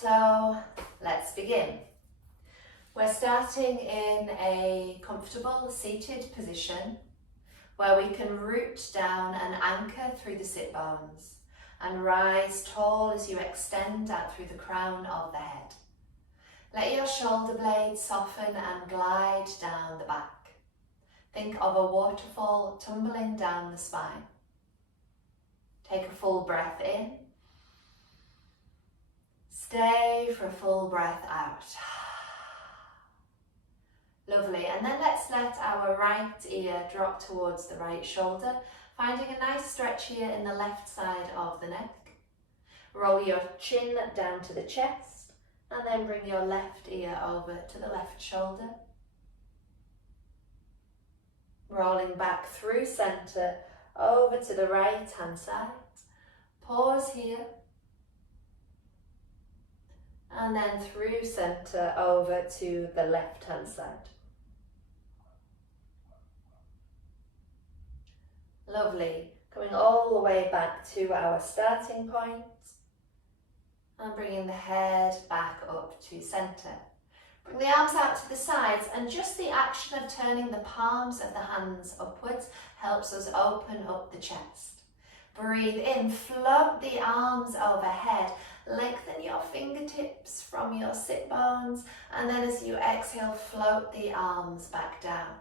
so let's begin. We're starting in a comfortable seated position where we can root down and anchor through the sit bones and rise tall as you extend out through the crown of the head. Let your shoulder blades soften and glide down the back. Think of a waterfall tumbling down the spine. Take a full breath in. Stay for a full breath out. Lovely, and then let's let our right ear drop towards the right shoulder, finding a nice stretch here in the left side of the neck. Roll your chin down to the chest, and then bring your left ear over to the left shoulder. Rolling back through center, over to the right hand side. Pause here. And then through center, over to the left hand side. Lovely. Coming all the way back to our starting point. And bringing the head back up to center. Bring the arms out to the sides, and just the action of turning the palms of the hands upwards helps us open up the chest. Breathe in, float the arms overhead, lengthen your fingertips from your sit bones, and then as you exhale, float the arms back down.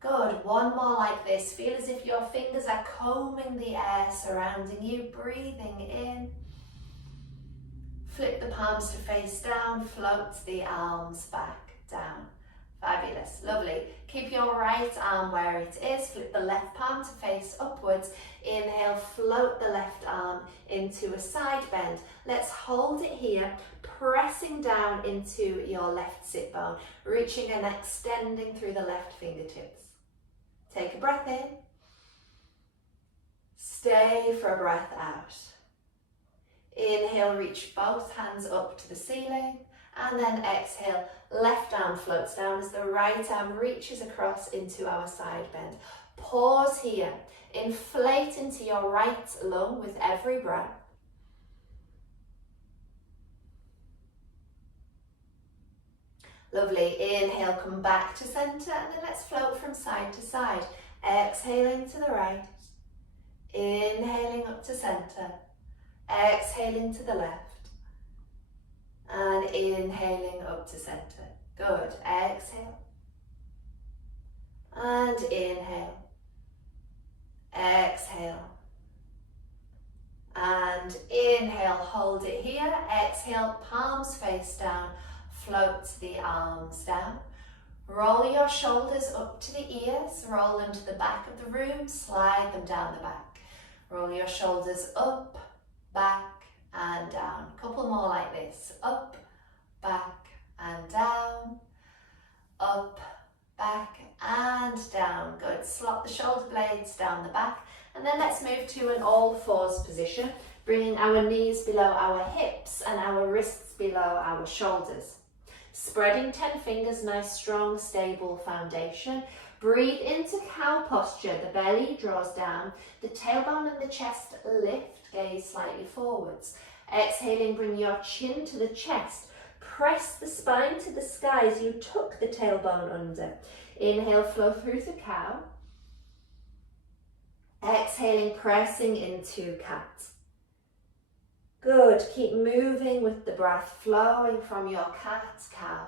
Good, one more like this. Feel as if your fingers are combing the air surrounding you, breathing in. Flip the palms to face down, float the arms back down. Fabulous, lovely. Keep your right arm where it is, flip the left palm to face upwards. Inhale, float the left arm into a side bend. Let's hold it here, pressing down into your left sit bone, reaching and extending through the left fingertips. Take a breath in. Stay for a breath out. Inhale, reach both hands up to the ceiling, and then exhale, left arm floats down as the right arm reaches across into our side bend. Pause here, inflate into your right lung with every breath. Lovely, inhale, come back to center, and then let's float from side to side. Exhaling to the right, inhaling up to center. Exhaling to the left and inhaling up to center. Good. Exhale and inhale. Exhale and inhale. Hold it here. Exhale, palms face down. Float the arms down. Roll your shoulders up to the ears. Roll them to the back of the room. Slide them down the back. Roll your shoulders up, back and down. A couple more like this. Up, back and down. Up, back and down. Good. Slot the shoulder blades down the back. And then let's move to an all fours position, bringing our knees below our hips and our wrists below our shoulders. Spreading 10 fingers, nice, strong, stable foundation. Breathe into cow posture. The belly draws down, the tailbone and the chest lift. Gaze slightly forwards. Exhaling, bring your chin to the chest. Press the spine to the sky as you tuck the tailbone under. Inhale, flow through to cow. Exhaling, pressing into cat. Good. Keep moving with the breath flowing from your cat, cow.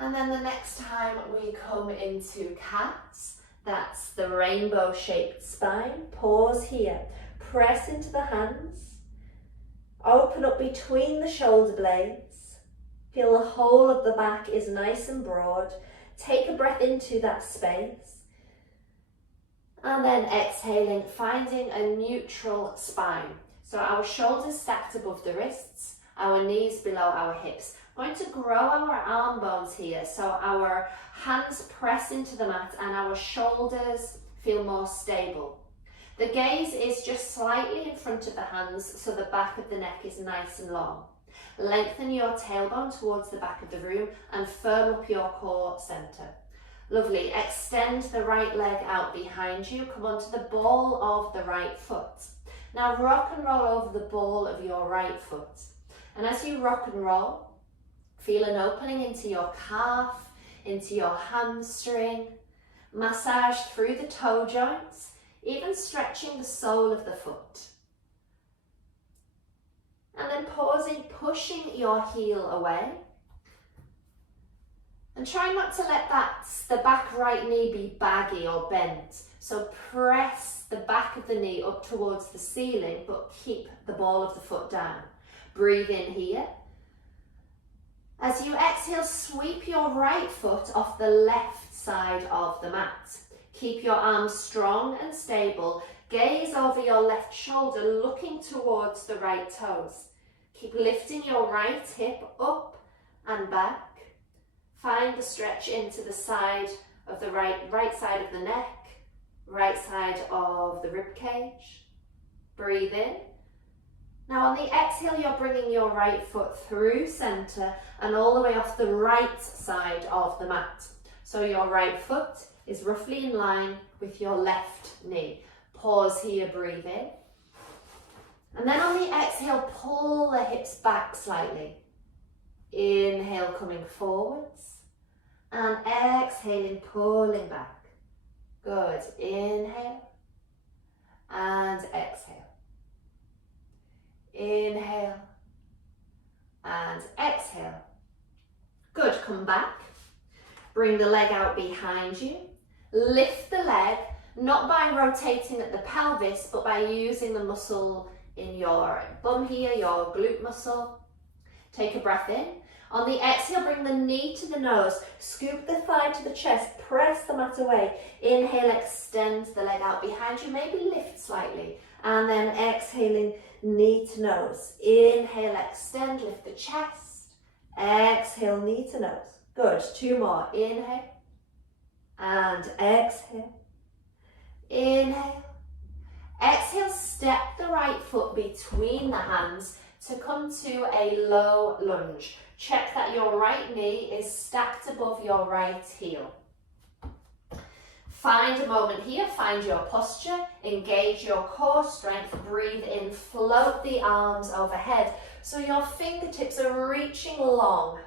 And then the next time we come into cats, that's the rainbow shaped spine. Pause here, press into the hands, open up between the shoulder blades. Feel the whole of the back is nice and broad. Take a breath into that space. And then exhaling, finding a neutral spine. So our shoulders stacked above the wrists, our knees below our hips. We're going to grow our arm bones here, so our hands press into the mat and our shoulders feel more stable. The gaze is just slightly in front of the hands, so the back of the neck is nice and long. Lengthen your tailbone towards the back of the room and firm up your core center. Lovely. Extend the right leg out behind you. Come onto the ball of the right foot. Now rock and roll over the ball of your right foot. And as you rock and roll, feel an opening into your calf, into your hamstring. Massage through the toe joints, even stretching the sole of the foot. And then pausing, pushing your heel away. And try not to let the back right knee be baggy or bent. So press the back of the knee up towards the ceiling, but keep the ball of the foot down. Breathe in here. As you exhale, sweep your right foot off the left side of the mat. Keep your arms strong and stable. Gaze over your left shoulder, looking towards the right toes. Keep lifting your right hip up and back. Find the stretch into the side of the right side of the neck, right side of the rib cage. Breathe in. Now on the exhale, you're bringing your right foot through center and all the way off the right side of the mat. So your right foot is roughly in line with your left knee. Pause here, breathe in. And then on the exhale, pull the hips back slightly. Inhale, coming forwards. And exhaling, pulling back. Good. Inhale. And exhale. Inhale. And exhale. Good. Come back. Bring the leg out behind you. Lift the leg, not by rotating at the pelvis, but by using the muscle in your bum here, your glute muscle. Take a breath in. On the exhale, bring the knee to the nose. Scoop the thigh to the chest. Press the mat away. Inhale, extend the leg out behind you. Maybe lift slightly. And then exhaling, knee to nose. Inhale, extend, lift the chest. Exhale, knee to nose. Good. 2 more. Inhale. And exhale. Inhale. Exhale, step the right foot between the hands to come to a low lunge. Check that your right knee is stacked above your right heel. Find a moment here, find your posture, engage your core strength, breathe in, float the arms overhead so your fingertips are reaching long.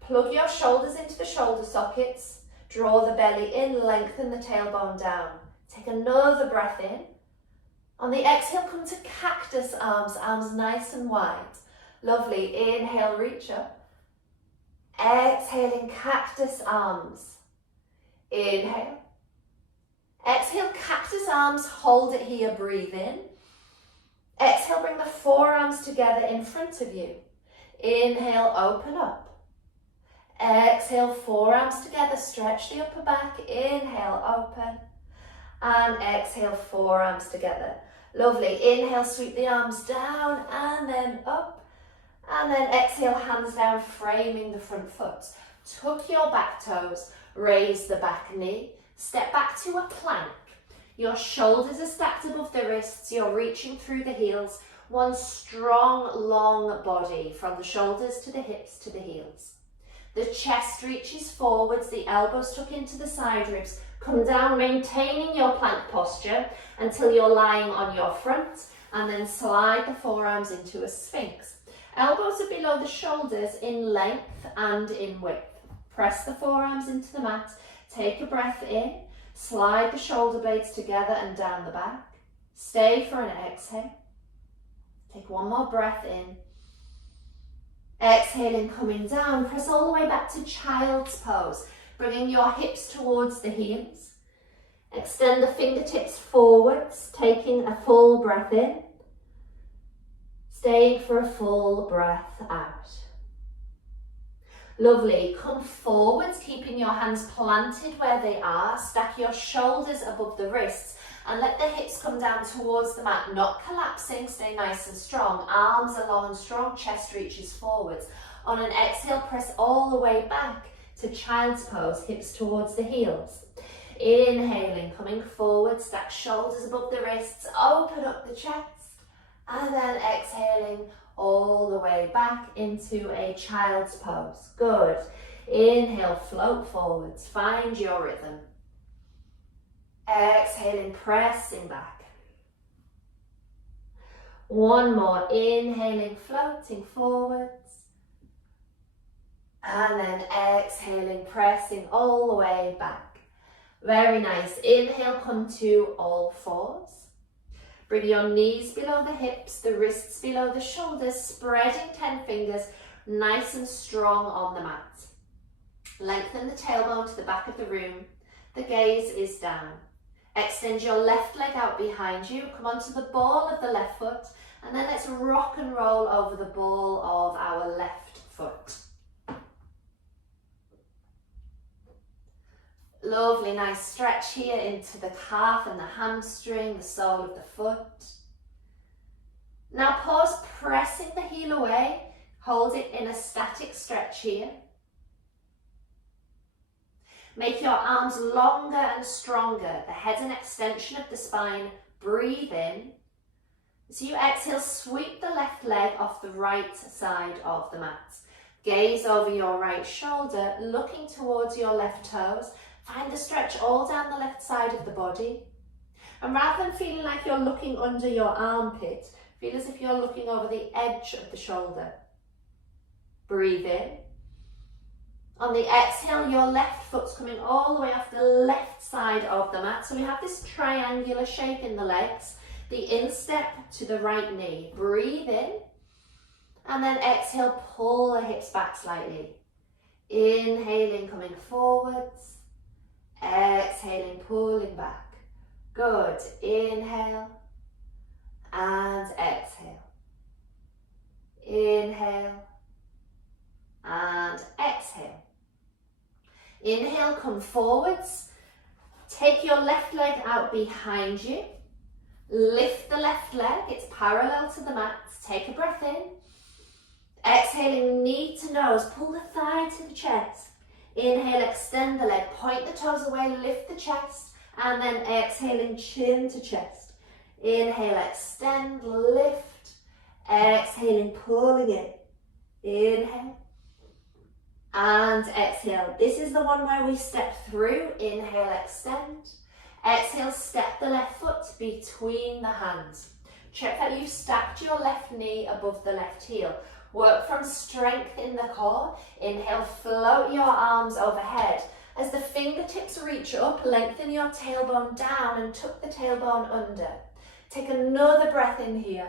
Plug your shoulders into the shoulder sockets, draw the belly in, lengthen the tailbone down. Take another breath in. On the exhale, come to cactus arms, arms nice and wide. Lovely. Inhale, reach up. Exhaling, cactus arms. Inhale. Exhale, cactus arms, hold it here, breathe in. Exhale, bring the forearms together in front of you. Inhale, open up. Exhale, forearms together, stretch the upper back. Inhale, open. And exhale, forearms together. Lovely. Inhale, sweep the arms down and then up. And then exhale, hands down, framing the front foot. Tuck your back toes, raise the back knee. Step back to a plank. Your shoulders are stacked above the wrists. You're reaching through the heels. One strong, long body from the shoulders to the hips to the heels. The chest reaches forwards, the elbows tuck into the side ribs. Come down, maintaining your plank posture until you're lying on your front, and then slide the forearms into a sphinx. Elbows are below the shoulders in length and in width. Press the forearms into the mat. Take a breath in. Slide the shoulder blades together and down the back. Stay for an exhale. Take one more breath in. Exhaling, coming down. Press all the way back to child's pose. Bringing your hips towards the heels. Extend the fingertips forwards, taking a full breath in. Staying for a full breath out. Lovely. Come forwards, keeping your hands planted where they are. Stack your shoulders above the wrists and let the hips come down towards the mat, not collapsing. Stay nice and strong. Arms are long and strong, chest reaches forwards. On an exhale, press all the way back to child's pose, hips towards the heels. Inhaling, coming forward, stack shoulders above the wrists, open up the chest, and then exhaling all the way back into a child's pose. Good. Inhale, float forwards, find your rhythm. Exhaling, pressing back. One more, inhaling, floating forwards. And then exhaling, pressing all the way back. Very nice. Inhale, come to all fours. Bring your knees below the hips, the wrists below the shoulders, spreading 10 fingers, nice and strong on the mat. Lengthen the tailbone to the back of the room. The gaze is down. Extend your left leg out behind you. Come onto the ball of the left foot, and then let's rock and roll over the ball of our left foot. Lovely, nice stretch here into the calf and the hamstring, the sole of the foot. Now pause, pressing the heel away. Hold it in a static stretch here. Make your arms longer and stronger, the head and extension of the spine. Breathe in. As you exhale, sweep the left leg off the right side of the mat. Gaze over your right shoulder, looking towards your left toes. Find the stretch all down the left side of the body. And rather than feeling like you're looking under your armpit, feel as if you're looking over the edge of the shoulder. Breathe in. On the exhale, your left foot's coming all the way off the left side of the mat. So we have this triangular shape in the legs. The instep to the right knee. Breathe in. And then exhale, pull the hips back slightly. Inhaling, coming forwards. Exhaling, pulling back. Good. Inhale and exhale. Inhale and exhale. Inhale, come forwards. Take your left leg out behind you. Lift the left leg, it's parallel to the mat. Take a breath in. Exhaling, knee to nose, pull the thigh to the chest. Inhale, extend the leg, point the toes away, lift the chest, and then exhaling, chin to chest. Inhale, extend, lift. Exhaling, pulling in. Inhale and exhale. This is the one where we step through. Inhale, extend. Exhale, step the left foot between the hands. Check that you've stacked your left knee above the left heel. Work from strength in the core. Inhale, float your arms overhead. As the fingertips reach up, lengthen your tailbone down and tuck the tailbone under. Take another breath in here.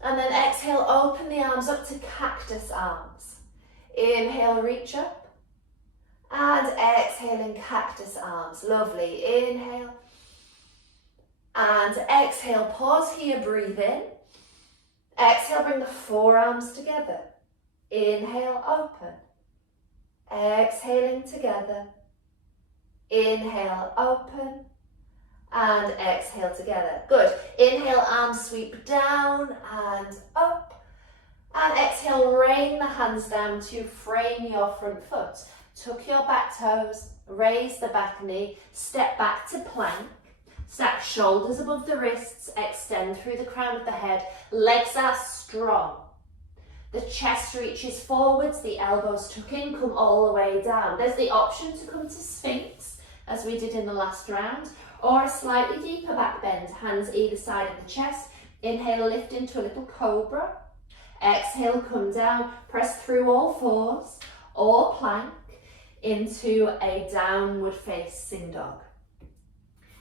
And then exhale, open the arms up to cactus arms. Inhale, reach up. And exhaling, cactus arms. Lovely. Inhale. And exhale, pause here, breathe in. Exhale, bring the forearms together. Inhale, open. Exhaling together. Inhale, open. And exhale together. Good. Inhale, arms sweep down and up. And exhale, rain the hands down to frame your front foot. Tuck your back toes, raise the back knee, step back to plank. Stack shoulders above the wrists, extend through the crown of the head. Legs are strong. The chest reaches forwards, the elbows tuck in, come all the way down. There's the option to come to Sphinx, as we did in the last round, or a slightly deeper back bend, hands either side of the chest. Inhale, lift into a little cobra. Exhale, come down, press through all fours, or plank, into a downward facing dog.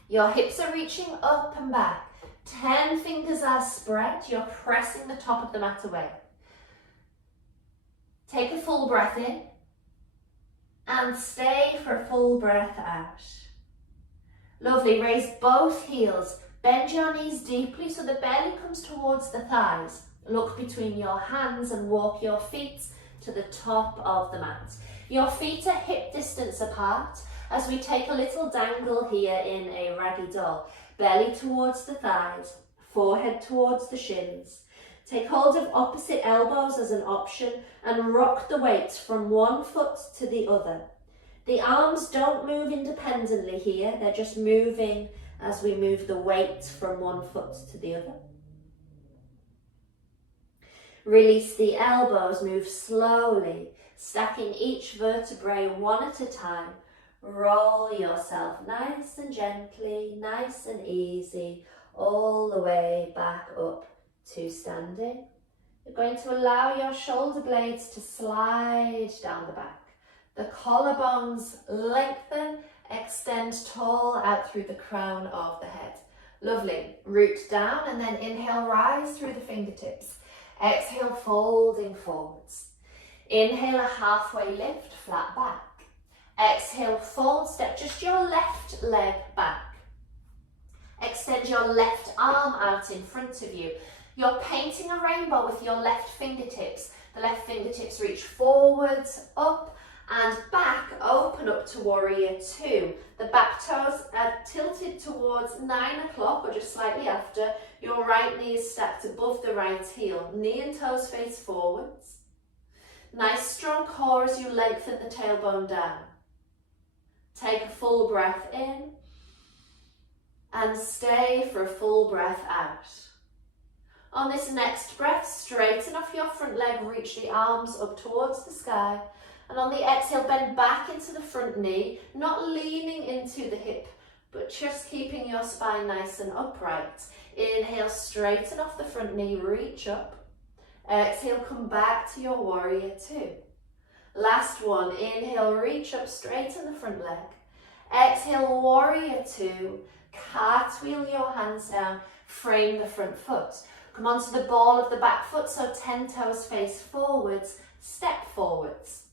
Your hips are reaching up and back. 10 fingers are spread. You're pressing the top of the mat away. Take a full breath in and stay for a full breath out. Lovely. Raise both heels. Bend your knees deeply so the belly comes towards the thighs. Look between your hands and walk your feet to the top of the mat. Your feet are hip distance apart. As we take a little dangle here in a raggy doll. Belly towards the thighs, forehead towards the shins. Take hold of opposite elbows as an option and rock the weight from one foot to the other. The arms don't move independently here, they're just moving as we move the weight from one foot to the other. Release the elbows, move slowly, stacking each vertebrae one at a time. Roll yourself nice and gently, nice and easy, all the way back up to standing. You're going to allow your shoulder blades to slide down the back. The collarbones lengthen, extend tall out through the crown of the head. Lovely. Root down and then inhale, rise through the fingertips. Exhale, folding forwards. Inhale, a halfway lift, flat back. Exhale, fold, step just your left leg back. Extend your left arm out in front of you. You're painting a rainbow with your left fingertips. The left fingertips reach forwards, up and back, open up to warrior two. The back toes are tilted towards 9 o'clock or just slightly after. Your right knee is stacked above the right heel. Knee and toes face forwards. Nice strong core as you lengthen the tailbone down. Take a full breath in and stay for a full breath out. On this next breath, straighten off your front leg, reach the arms up towards the sky. And on the exhale, bend back into the front knee, not leaning into the hip, but just keeping your spine nice and upright. Inhale, straighten off the front knee, reach up. Exhale, come back to your warrior two. Last one, inhale, reach up, straighten the front leg. Exhale, warrior two, cartwheel your hands down, frame the front foot. Come onto the ball of the back foot, so 10 toes face forwards, step forwards.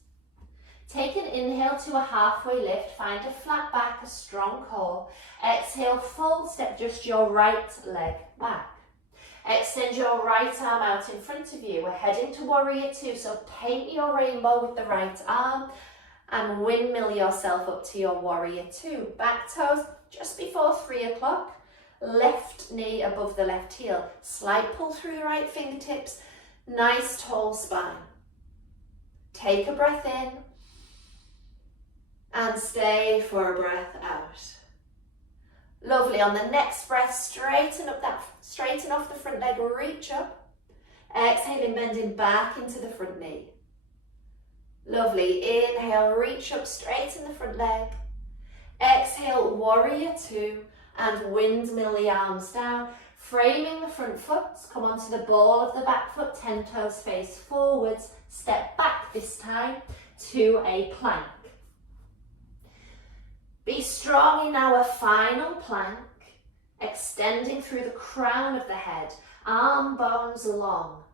Take an inhale to a halfway lift, find a flat back, a strong core. Exhale, fold, step just your right leg back. Extend your right arm out in front of you. We're heading to warrior two, so paint your rainbow with the right arm and windmill yourself up to your warrior two. Back toes just before 3 o'clock. Left knee above the left heel. Slight pull through the right fingertips. Nice tall spine. Take a breath in and stay for a breath out. Lovely. On the next breath, straighten off the front leg, reach up. Exhaling, bending back into the front knee. Lovely. Inhale, reach up, straighten the front leg. Exhale, warrior two, and windmill the arms down, framing the front foot. Come onto the ball of the back foot, 10 toes face forwards, step back this time to a plank. Be strong in our final plank, extending through the crown of the head, arm bones long.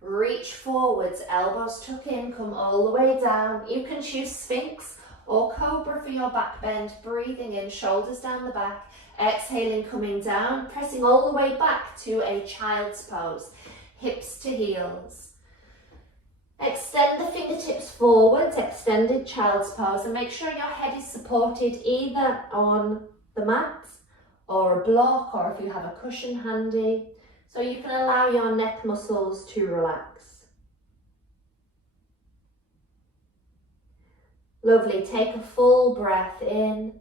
Reach forwards, elbows tuck in, come all the way down. You can choose Sphinx or Cobra for your back bend, breathing in, shoulders down the back. Exhaling, coming down, pressing all the way back to a child's pose, hips to heels. Extend the fingertips forwards, extended child's pose, and make sure your head is supported either on the mat or a block, or if you have a cushion handy, so you can allow your neck muscles to relax. Lovely, take a full breath in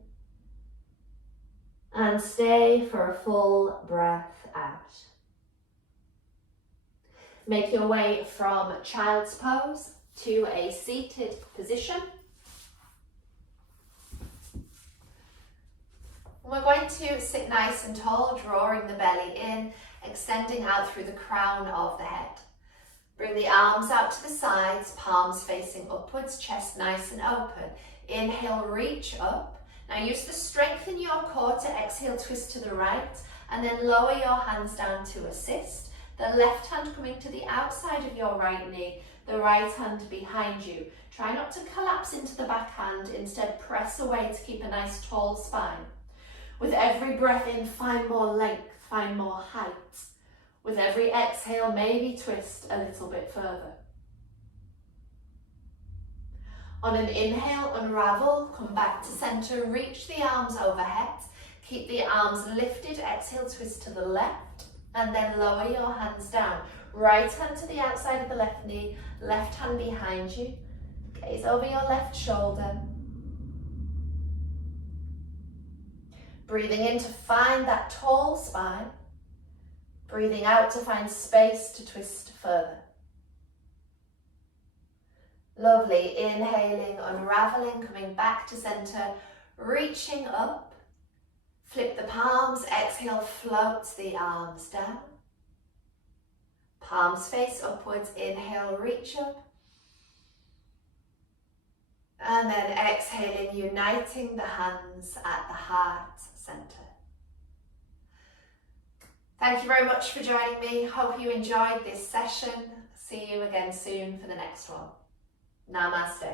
and stay for a full breath out. Make your way from child's pose to a seated position. We're going to sit nice and tall, drawing the belly in, extending out through the crown of the head. Bring the arms out to the sides, palms facing upwards, chest nice and open. Inhale, reach up. Now use the strength in your core to exhale, twist to the right, and then lower your hands down to assist. The left hand coming to the outside of your right knee, the right hand behind you. Try not to collapse into the back hand, instead press away to keep a nice tall spine. With every breath in, find more length, find more height. With every exhale, maybe twist a little bit further. On an inhale, unravel, come back to center, reach the arms overhead. Keep the arms lifted, exhale, twist to the left, and then lower your hands down. Right hand to the outside of the left knee, left hand behind you. Gaze over your left shoulder. Breathing in to find that tall spine. Breathing out to find space to twist further. Lovely. Inhaling, unraveling, coming back to center, reaching up. Flip the palms. Exhale, float the arms down. Palms face upwards. Inhale, reach up. And then exhaling, uniting the hands at the heart center. Thank you very much for joining me. Hope you enjoyed this session. See you again soon for the next one. Namaste.